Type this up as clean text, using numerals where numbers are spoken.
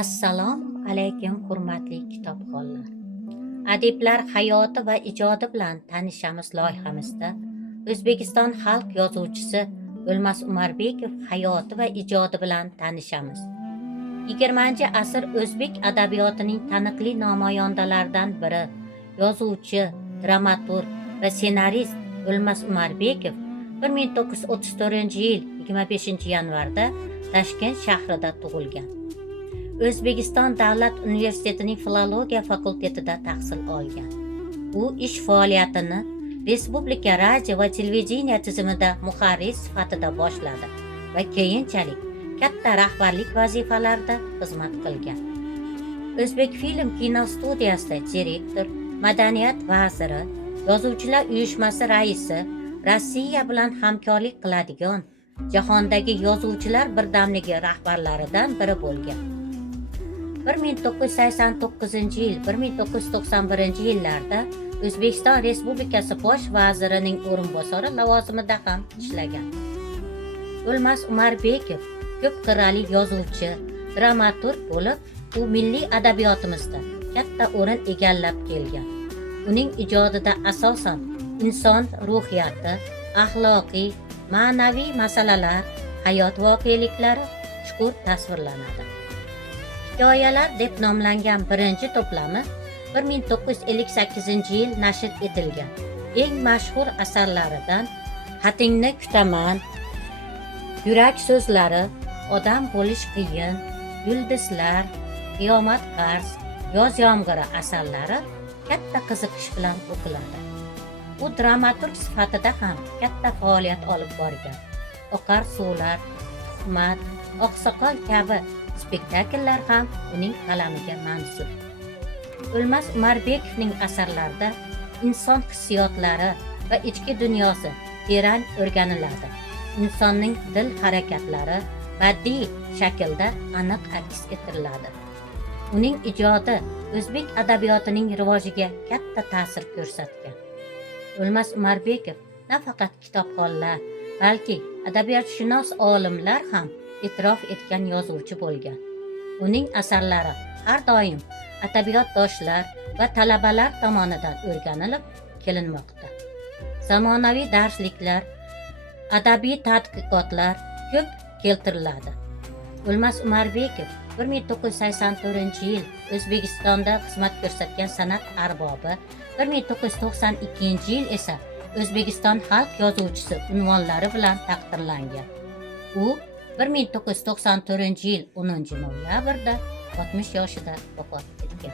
Assalomu alaykum hurmatli kitobxonlar. Adiblar hayoti va ijodi bilan tanishamiz loyihamizda O'zbekiston xalq yozuvchisi O'lmas Umarbekov hayoti va ijodi bilan tanishamiz. 20-asr o'zbek adabiyotining taniqli namoyandalaridan biri, yozuvchi, dramaturg va ssenarist O'lmas Umarbekov 1934-yil 25-yanvarda Toshkent shahrida tug'ilgan. O'zbekiston Davlat universitetining filologiya fakultetida tahsil olgan. U ish faoliyatini Respublika radio va televideniya tizimida muharrir sifatida boshladi va keyinchalik katta rahbarlik vazifalarida xizmat qilgan. O'zbek film kinostudiyasida direktor, madaniyat vaziri, yozuvchilar uyushmasi raisi, Rossiya bilan hamkorlik qiladigan jahondagi yozuvchilar birdamligi rahbarlaridan biri bo'lgan. 1989-yil, 1991-yillarda O'zbekiston Respublikasi bosh vazirining o'rinbosari lavozimida ham ishlagan. O'lmas Umarbekov ko'p qirrali yozuvchi, dramaturg bo'lib, u milliy adabiyotimizda katta o'rin egallab kelgan. Uning ijodida asosan inson ruhiyati, axloqiy, ma'naviy masalalar, hayot voqealiklari chuqur tasvirlanadi. Hikoyalar deb nomlangan birinchi to'plami 1958-yil nashr etilgan. Eng mashhur asarlaridan Xatingni kutaman, Yurak so'zlari, Odam bo'lish qiyin, Yulduzlar, Qiyomat qarz, Yoz yomg'iri asarlari katta qiziqish bilan o'qiladi. U dramaturg sifatida ham katta faoliyat olib borgan. Oqar suvlar, Tuhmat, Oqsoqol kabi spektakllar ham uning qalamiga mansub. O'lmas Umarbekovning asarlarida inson hissiyotlari va ichki dunyosi teran o'rganiladi. Insonning dil harakatlari badiiy shaklda aniq aks ettiriladi. Uning ijodi o'zbek adabiyotining rivojiga katta ta'sir ko'rsatgan. O'lmas Umarbekov nafaqat kitobxonlar, balki adabiyotshunos olimlar ham e'tirof etgan yozuvchi bo'lgan. Uning asarlari har doim adabiyotdoshlar va talabalar tomonidan o'rganilib kelinmoqda. Zamonaviy darsliklar, adabiy tadqiqotlar ko'p keltiriladi. O'lmas Umarbekov 1984-yil O'zbekistonda xizmat ko'rsatgan san'at arbobi, 1992-yil esa O'zbekiston xalq yozuvchisi unvonlari bilan taqdirlangan. U 1994-yil 10-noyabrda 60 yoshida vafot etgan.